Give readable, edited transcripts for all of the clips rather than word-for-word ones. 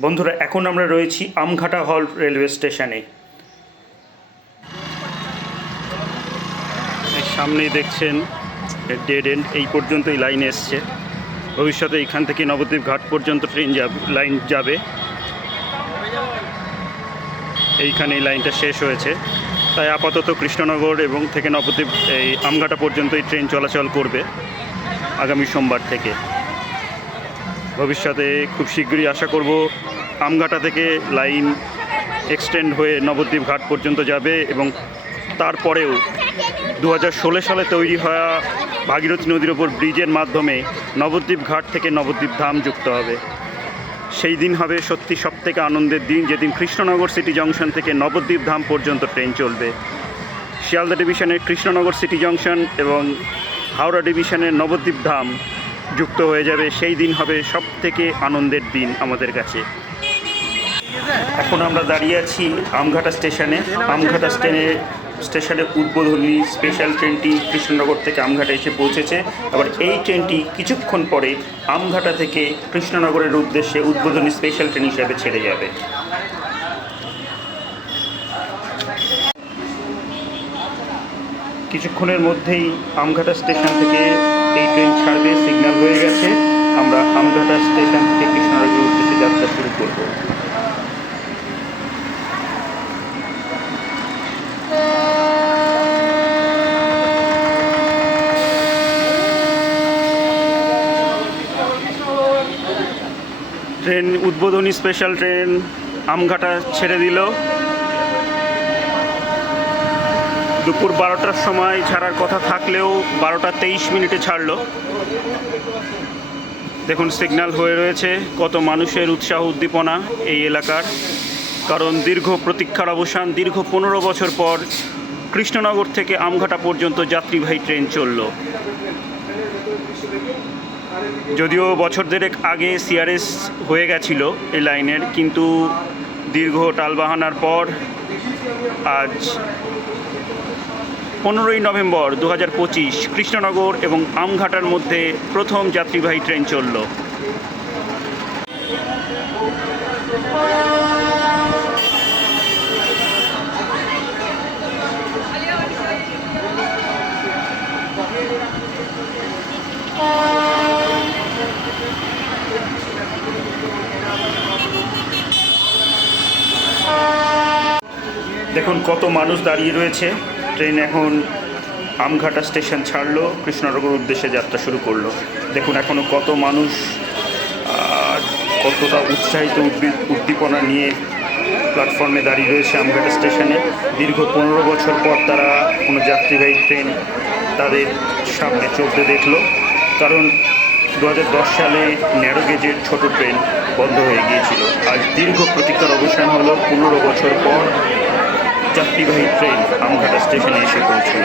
বন্ধুরা, এখন আমরা রয়েছি আমঘাটা হল রেলওয়ে স্টেশনে। এই সামনেই দেখছেন ডেড এন্ড, এই পর্যন্তই লাইন এসছে। ভবিষ্যতে এখান থেকে নবদ্বীপ ঘাট পর্যন্ত লাইন যাবে। এইখানে এই লাইনটা শেষ হয়েছে, তাই আপাতত কৃষ্ণনগর এবং থেকে নবদ্বীপ এই আমঘাটা পর্যন্তই ট্রেন চলাচল করবে আগামী সোমবার থেকে। ভবিষ্যতে খুব শীঘ্রই আশা করব আমঘাটা থেকে লাইন এক্সটেন্ড হয়ে নবদ্বীপ ঘাট পর্যন্ত যাবে এবং তারপরেও 2016 সালে তৈরি হওয়া ভাগীরথী নদীর ওপর ব্রিজের মাধ্যমে নবদ্বীপ ঘাট থেকে নবদ্বীপ ধাম যুক্ত হবে। সেই দিন হবে সত্যি সবথেকে আনন্দের দিন, যেদিন কৃষ্ণনগর সিটি জংশন থেকে নবদ্বীপ ধাম পর্যন্ত ট্রেন চলবে। শিয়ালদা ডিভিশনের কৃষ্ণনগর সিটি জংশন এবং হাওড়া ডিভিশনের নবদ্বীপ ধাম যুক্ত হয়ে যাবে। সেই দিন হবে সবথেকে আনন্দের দিন আমাদের কাছে। এখন আমরা দাঁড়িয়ে আছি আমঘাটা স্টেশনে। আমঘাটা স্টেশনের উদ্বোধনী স্পেশাল ট্রেনটি কৃষ্ণনগর থেকে আমঘাটা এসে পৌঁছেছে। আবার এই ট্রেনটি কিছুক্ষণ পরে আমঘাটা থেকে কৃষ্ণনগরের উদ্দেশ্যে উদ্বোধনী স্পেশাল ট্রেন হিসেবে ছেড়ে যাবে। কিছুক্ষণের মধ্যেই আমঘাটা স্টেশন থেকে এই ট্রেন ছাড়বে, সিগন্যাল হয়ে গেছে। আমরা আমঘাটা স্টেশন থেকে কৃষ্ণনগরের উদ্দেশ্যে যাত্রা শুরু করব। ট্রেন উদ্বোধনী স্পেশাল ট্রেন আমঘাটা ছেড়ে দিল। দুপুর 12টার সময় ছাড়ার কথা থাকলেও 12টা 23 মিনিটে ছাড়লো। দেখুন সিগন্যাল হয়ে রয়েছে। কত মানুষের উৎসাহ উদ্দীপনা এই এলাকার, কারণ দীর্ঘ প্রতীক্ষার অবসান। দীর্ঘ 15 বছর পর কৃষ্ণনগর থেকে আমঘাটা পর্যন্ত যাত্রীবাহী ট্রেন চলল। যদিও বছর দেড়েক আগে সিআরএস হয়ে গেছিল এই লাইনের, কিন্তু দীর্ঘ টালবাহানার পর আজ 15ই নভেম্বর 2025 কৃষ্ণনগর এবং আমঘাটার মধ্যে প্রথম যাত্রীবাহী ট্রেন চলল। দেখুন কত মানুষ দাঁড়িয়ে রয়েছে। ট্রেন এখন আমঘাটা স্টেশন ছাড়লো, কৃষ্ণনগর উদ্দেশ্যে যাত্রা শুরু করলো। দেখুন এখনও কত মানুষ কতটা উৎসাহিত উদ্দীপনা নিয়ে প্ল্যাটফর্মে দাঁড়িয়ে রয়েছে আমঘাটা স্টেশনে। দীর্ঘ 15 বছর পর তারা কোনো যাত্রীবাহী ট্রেন তাদের সামনে চলতে দেখলো, কারণ 2010 সালে ন্যারো গেজের ছোট ট্রেন বন্ধ হয়ে গিয়েছিল। আজ দীর্ঘ প্রতীক্ষার অবসান হলো, 15 বছর পর যাত্রীবাহী ট্রেন আমঘাটা স্টেশনে এসে পৌঁছল।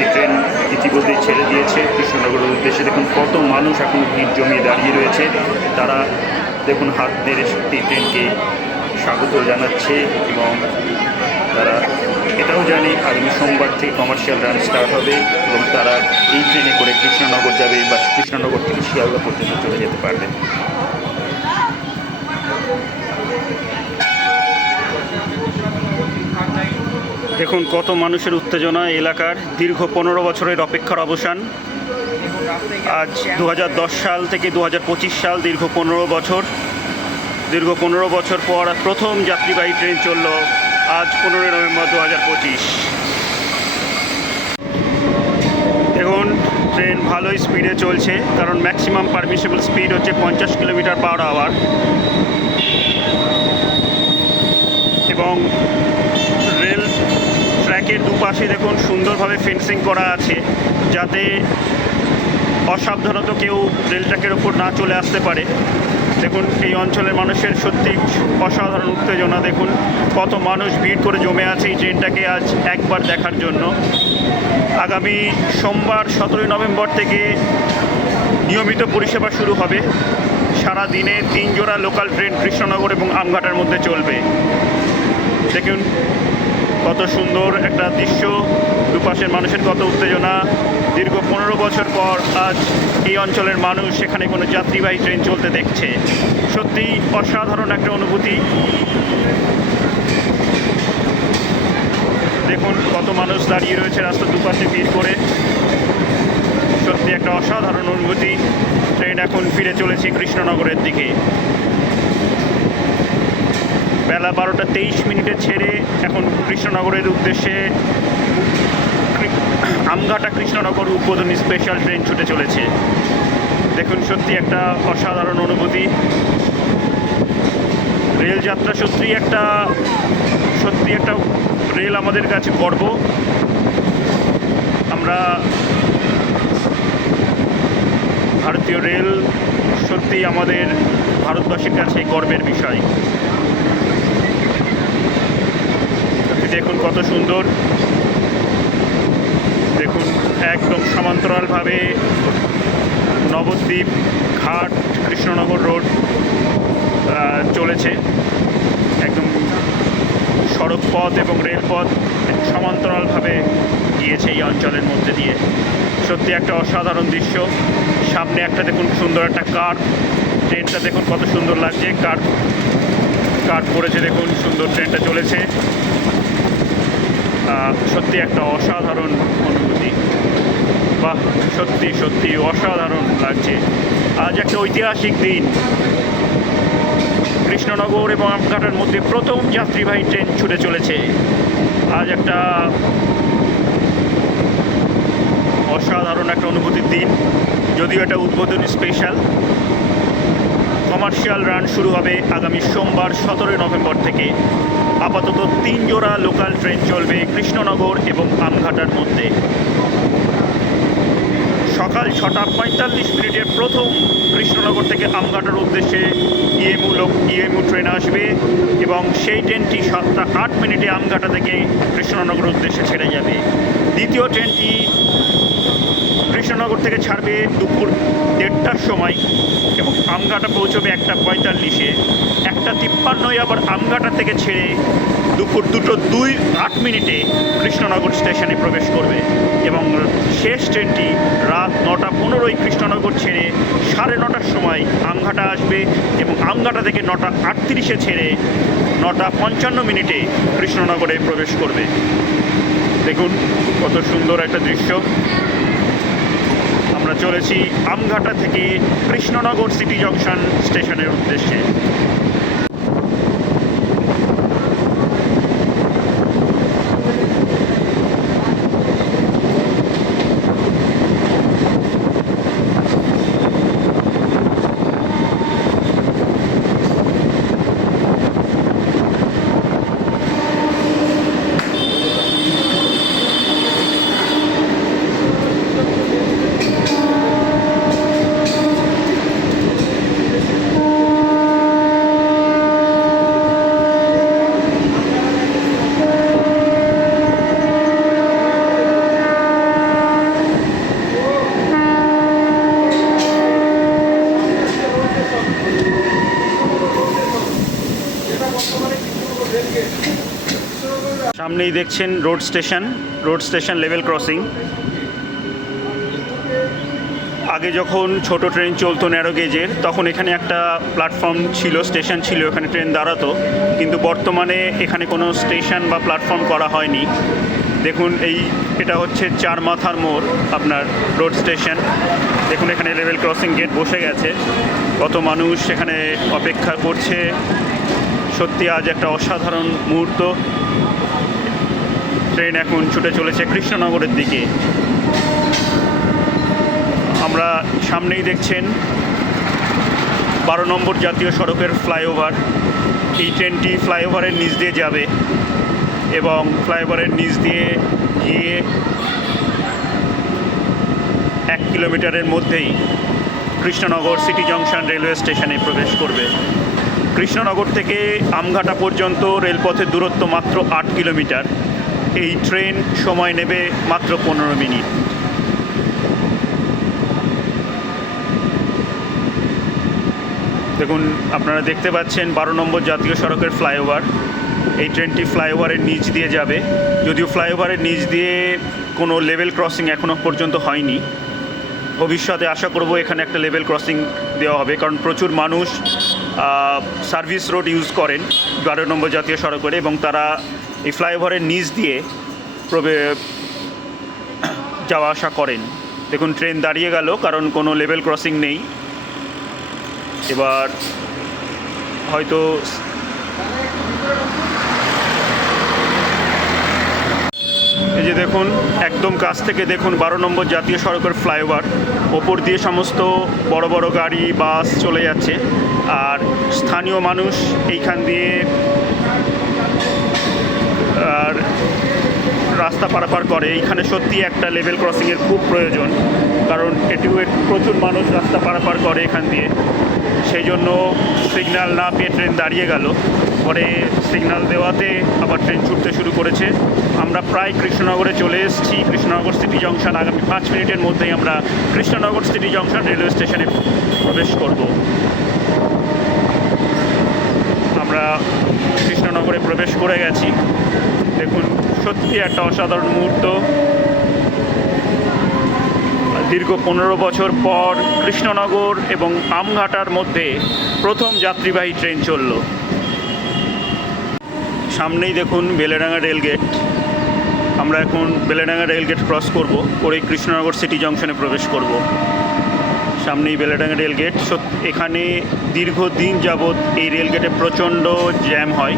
এই ট্রেন ইতিমধ্যেই ছেড়ে দিয়েছে কৃষ্ণনগরের উদ্দেশ্যে। দেখুন কত মানুষ এখন ভিড় জমিয়ে দাঁড়িয়ে রয়েছে। তারা দেখুন হাত নেড়ে এই ট্রেনকে স্বাগত জানাচ্ছে এবং তারা এটাও জানে আগামী সোমবার থেকে কমার্শিয়াল রান স্টার্ট হবে এবং তারা এই ট্রেনে করে কৃষ্ণনগর যাবে বা কৃষ্ণনগর থেকে শিয়ালদা পর্যন্ত চলে যেতে পারবে। দেখুন কত মানুষের উত্তেজনা এলাকার। দীর্ঘ 15 বছরের অপেক্ষার অবসান। আজ 2010 সাল থেকে 2025 সাল, দীর্ঘ 15 বছর পর প্রথম যাত্রীবাহী ট্রেন চলল আজ 15 নভেম্বর 2025। দেখুন ট্রেন ভালোই স্পিডে চলছে, কারণ ম্যাক্সিমাম পারমিসেবল স্পিড হচ্ছে 50 কিলোমিটার/আওয়ার এবং রেল ট্র্যাকের দুপাশে দেখুন সুন্দরভাবে ফেন্সিং করা আছে, যাতে অসাবধানত কেউ রেল ট্র্যাকের ওপর না চলে আসতে পারে। দেখুন এই অঞ্চলের মানুষের সত্যি অসাধারণ উত্তেজনা। দেখুন কত মানুষ ভিড় করে জমে আছে এই ট্রেনটাকে আজ একবার দেখার জন্য। আগামী সোমবার 17 নভেম্বর থেকে নিয়মিত পরিষেবা শুরু হবে। সারা দিনে 3 জোড়া লোকাল ট্রেন কৃষ্ণনগর এবং আমঘাটার মধ্যে চলবে। দেখুন কত সুন্দর একটা দৃশ্য, দুপাশের মানুষের কত উত্তেজনা। দীর্ঘ 15 বছর পর আজ এই অঞ্চলের মানুষ সেখানে কোনো যাত্রীবাহী ট্রেন চলতে দেখছে। সত্যি অসাধারণ একটা অনুভূতি। দেখুন কত মানুষ দাঁড়িয়ে রয়েছে রাস্তার দুপাশে ভিড় করে। সত্যি একটা অসাধারণ অনুভূতি। ট্রেন এখন ফিরে চলেছে কৃষ্ণনগরের দিকে। বেলা 12টা 23 ছেড়ে এখন কৃষ্ণনগরের উদ্দেশ্যে আমঘাটা কৃষ্ণনগর উদ্বোধনী স্পেশাল ট্রেন ছুটে চলেছে। দেখুন সত্যি একটা অসাধারণ অনুভূতি। রেলযাত্রা সত্যি একটা রেল আমাদের কাছে গর্ব। আমরা ভারতীয় রেল সত্যি আমাদের ভারতবাসীর কাছে গর্বের বিষয়। দেখুন কত সুন্দর। দেখুন একদম সমান্তরালভাবে নবদ্বীপ ঘাট কৃষ্ণনগর রোড চলেছে। একদম সড়ক পথ এবং রেলপথ সমান্তরালভাবে গিয়েছে এই অঞ্চলের মধ্যে দিয়ে। সত্যি একটা অসাধারণ দৃশ্য। সামনে একটা দেখুন সুন্দর একটা কার, ট্রেনটা দেখুন কত সুন্দর লাগছে। কার পড়েছে দেখুন, সুন্দর ট্রেনটা চলেছে। সত্যি একটা অসাধারণ অনুভূতি। বাহ, সত্যি অসাধারণ লাগছে। আজ একটা ঐতিহাসিক দিন। কৃষ্ণনগর এবং আমঘাটার মধ্যে প্রথম যাত্রীবাহী ট্রেন ছুটে চলেছে। আজ একটা অসাধারণ একটা অনুভূতির দিন। যদিও এটা উদ্বোধনী স্পেশাল। কমার্শিয়াল রান শুরু হবে আগামী সোমবার 17 নভেম্বর থেকে। আপাতত 3 জোড়া লোকাল ট্রেন চলবে কৃষ্ণনগর এবং আমঘাটার মধ্যে। সকাল 6টা 45 প্রথম কৃষ্ণনগর থেকে আমঘাটার উদ্দেশ্যে ইএমইউ ট্রেন আসবে এবং সেই ট্রেনটি 7টা 8 আমঘাটা থেকে কৃষ্ণনগর উদ্দেশ্যে ছেড়ে যাবে। দ্বিতীয় ট্রেনটি কৃষ্ণনগর থেকে ছাড়বে দুপুর 1টার সময় এবং আমঘাটা পৌঁছবে 1টা 45। 1টা 53 আবার আমঘাটা থেকে ছেড়ে দুপুর 2টো 8 কৃষ্ণনগর স্টেশনে প্রবেশ করবে এবং শেষ ট্রেনটি রাত 9টা 15 কৃষ্ণনগর ছেড়ে 9:30টার সময় আমঘাটা আসবে এবং আমঘাটা থেকে 9টা 38 ছেড়ে 9টা 55 কৃষ্ণনগরে প্রবেশ করবে। দেখুন কত সুন্দর একটা দৃশ্য। আমরা চলেছি আমঘাটা থেকে কৃষ্ণনগর সিটি জংশন স্টেশনের উদ্দেশ্যে। সামনেই দেখছেন রোড স্টেশন লেভেল ক্রসিং। আগে যখন ছোট ট্রেন চলতো ন্যারো গেজের, তখন এখানে একটা প্ল্যাটফর্ম ছিল, স্টেশন ছিল, এখানে ট্রেন দাঁড়াতো। কিন্তু বর্তমানে এখানে কোনো স্টেশন বা প্ল্যাটফর্ম করা হয়নি। দেখুন এটা হচ্ছে চার মাথার মোড় আপনার রোড স্টেশন। দেখুন এখানে লেভেল ক্রসিং গেট বসে গেছে, কত মানুষ এখানে অপেক্ষা করছে। সত্যি আজ একটা অসাধারণ মুহূর্ত। ট্রেন এখন ছুটে চলেছে কৃষ্ণনগরের দিকে। আমরা সামনেই দেখছেন 12 নম্বর জাতীয় সড়কের ফ্লাইওভার। এই ট্রেনটি ফ্লাইওভারের নিচ দিয়ে যাবে এবং ফ্লাইওভারের নিচ দিয়ে গিয়ে 1 কিলোমিটারের মধ্যেই কৃষ্ণনগর সিটি জংশন রেলওয়ে স্টেশনে প্রবেশ করবে। কৃষ্ণনগর থেকে আমঘাটা পর্যন্ত রেলপথের দূরত্ব মাত্র 8 কিলোমিটার। এই ট্রেন সময় নেবে মাত্র 15 মিনিট। দেখুন আপনারা দেখতে পাচ্ছেন 12 নম্বর জাতীয় সড়কের ফ্লাইওভার। এই ট্রেনটি ফ্লাইওভারের নিচ দিয়ে যাবে, যদিও ফ্লাইওভারের নিচ দিয়ে কোনো লেভেল ক্রসিং এখনও পর্যন্ত হয়নি। ভবিষ্যতে আশা করব এখানে একটা লেভেল ক্রসিং দেওয়া হবে, কারণ প্রচুর মানুষ সার্ভিস রোড ইউজ করেন 12 নম্বর জাতীয় সড়কে, এবং তারা এই ফ্লাইওভারের নিচ দিয়ে যাওয়া আসা করেন। দেখুন ট্রেন দাঁড়িয়ে গেল, কারণ কোনো লেভেল ক্রসিং নেই। এবার হয়তো এই যে দেখুন একদম কাছ থেকে দেখুন 12 নম্বর জাতীয় সড়কের ফ্লাইওভার, ওপর দিয়ে সমস্ত বড় বড় গাড়ি বাস চলে যাচ্ছে, আর স্থানীয় মানুষ এইখান দিয়ে আর রাস্তা পারাপার করে। এইখানে সত্যি একটা লেভেল ক্রসিংয়ের খুব প্রয়োজন, কারণ এটিও প্রচুর মানুষ রাস্তা পারাপার করে এখান দিয়ে। সেই জন্য সিগন্যাল না পেয়ে ট্রেন দাঁড়িয়ে গেল, পরে সিগন্যাল দেওয়াতে আবার ট্রেন ছুটতে শুরু করেছে। আমরা প্রায় কৃষ্ণনগরে চলে এসেছি। কৃষ্ণনগর সিটি জংশন আগামী 5 মিনিটের মধ্যেই আমরা কৃষ্ণনগর সিটি জংশন রেলওয়ে স্টেশনে প্রবেশ করব। আমরা কৃষ্ণনগরে প্রবেশ করে গেছি। দেখুন সত্যি একটা অসাধারণ মুহূর্ত। দীর্ঘ 15 বছর পর কৃষ্ণনগর এবং আমঘাটার মধ্যে প্রথম যাত্রীবাহী ট্রেন চলল। সামনেই দেখুন বেলেডাঙ্গা রেলগেট। আমরা এখন বেলেডাঙ্গা রেলগেট ক্রস করব, করে কৃষ্ণনগর সিটি জংশনে প্রবেশ করব। সামনেই বেলেডাঙ্গা রেলগেট। এখানে দীর্ঘদিন যাবৎ এই রেলগেটে প্রচণ্ড জ্যাম হয়।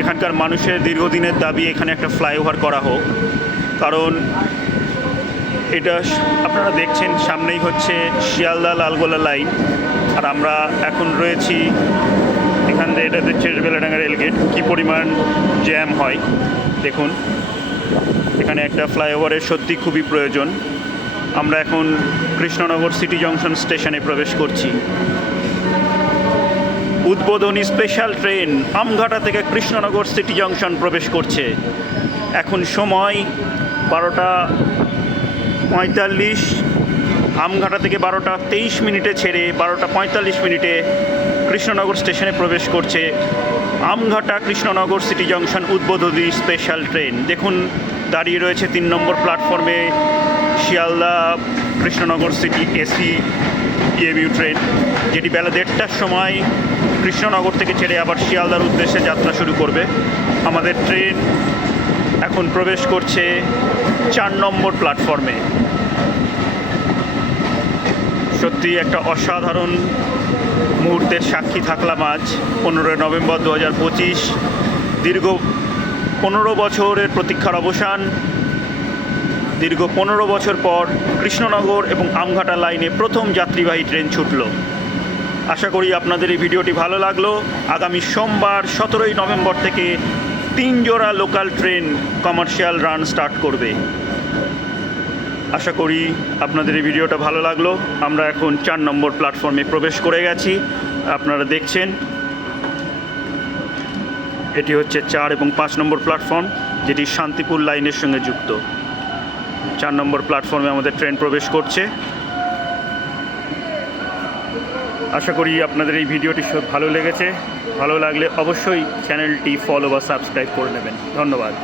এখানকার মানুষের দীর্ঘদিনের দাবি এখানে একটা ফ্লাইওভার করা হোক, কারণ এটা আপনারা দেখছেন সামনেই হচ্ছে শিয়ালদা লালগোলা লাইন, আর আমরা এখন রয়েছি এখান থেকে। এটা দেখছে বেলেডাঙ্গা রেলগেট, কী পরিমাণ জ্যাম হয় দেখুন। এখানে একটা ফ্লাইওভারের সত্যি খুবই প্রয়োজন। আমরা এখন কৃষ্ণনগর সিটি জংশন স্টেশনে প্রবেশ করছি। উদ্বোধনী স্পেশাল ট্রেন আমঘাটা থেকে কৃষ্ণনগর সিটি জংশন প্রবেশ করছে। এখন সময় 12:45। আমঘাটা থেকে 12:23 ছেড়ে 12:45 কৃষ্ণনগর স্টেশনে প্রবেশ করছে আমঘাটা কৃষ্ণনগর সিটি জংশন উদ্বোধনী স্পেশাল ট্রেন। দেখুন দাঁড়িয়ে রয়েছে 3 নম্বর প্ল্যাটফর্মে Sealdah Krishnanagar city AC EMU train, যেটি বেলা 1:30টার সময় কৃষ্ণনগর থেকে ছেড়ে আবার শিয়ালদার উদ্দেশ্যে যাত্রা শুরু করবে। আমাদের ট্রেন এখন প্রবেশ করছে 4 নম্বর প্ল্যাটফর্মে। সত্যি একটা অসাধারণ মুহূর্তের সাক্ষী থাকলাম আজ 15 নভেম্বর 2025। দীর্ঘ 15 বছরের প্রতীক্ষার অবসান। দীর্ঘ 15 বছর পর কৃষ্ণনগর এবং আমঘাটা লাইনে প্রথম যাত্রীবাহী ট্রেন ছুটল। আশা করি আপনাদের এই ভিডিওটি ভালো লাগলো। আগামী সোমবার 17 নভেম্বর থেকে 3 জোড়া local train commercial run start করবে। আশা করি আপনাদের এই ভিডিওটা ভালো লাগলো। আমরা এখন 4 নম্বর প্ল্যাটফর্মে প্রবেশ করে গেছি। আপনারা দেখছেন এটি হচ্ছে 4 এবং 5 নম্বর প্ল্যাটফর্ম, যেটি শান্তিপুর লাইনের সঙ্গে যুক্ত। 4 নম্বর প্ল্যাটফর্মে আমাদের ট্রেন প্রবেশ করছে। আশা করি আপনাদের এই ভিডিওটি ভালো লেগেছে। ভালো লাগলে অবশ্যই চ্যানেলটি ফলো বা সাবস্ক্রাইব করে নেবেন। ধন্যবাদ।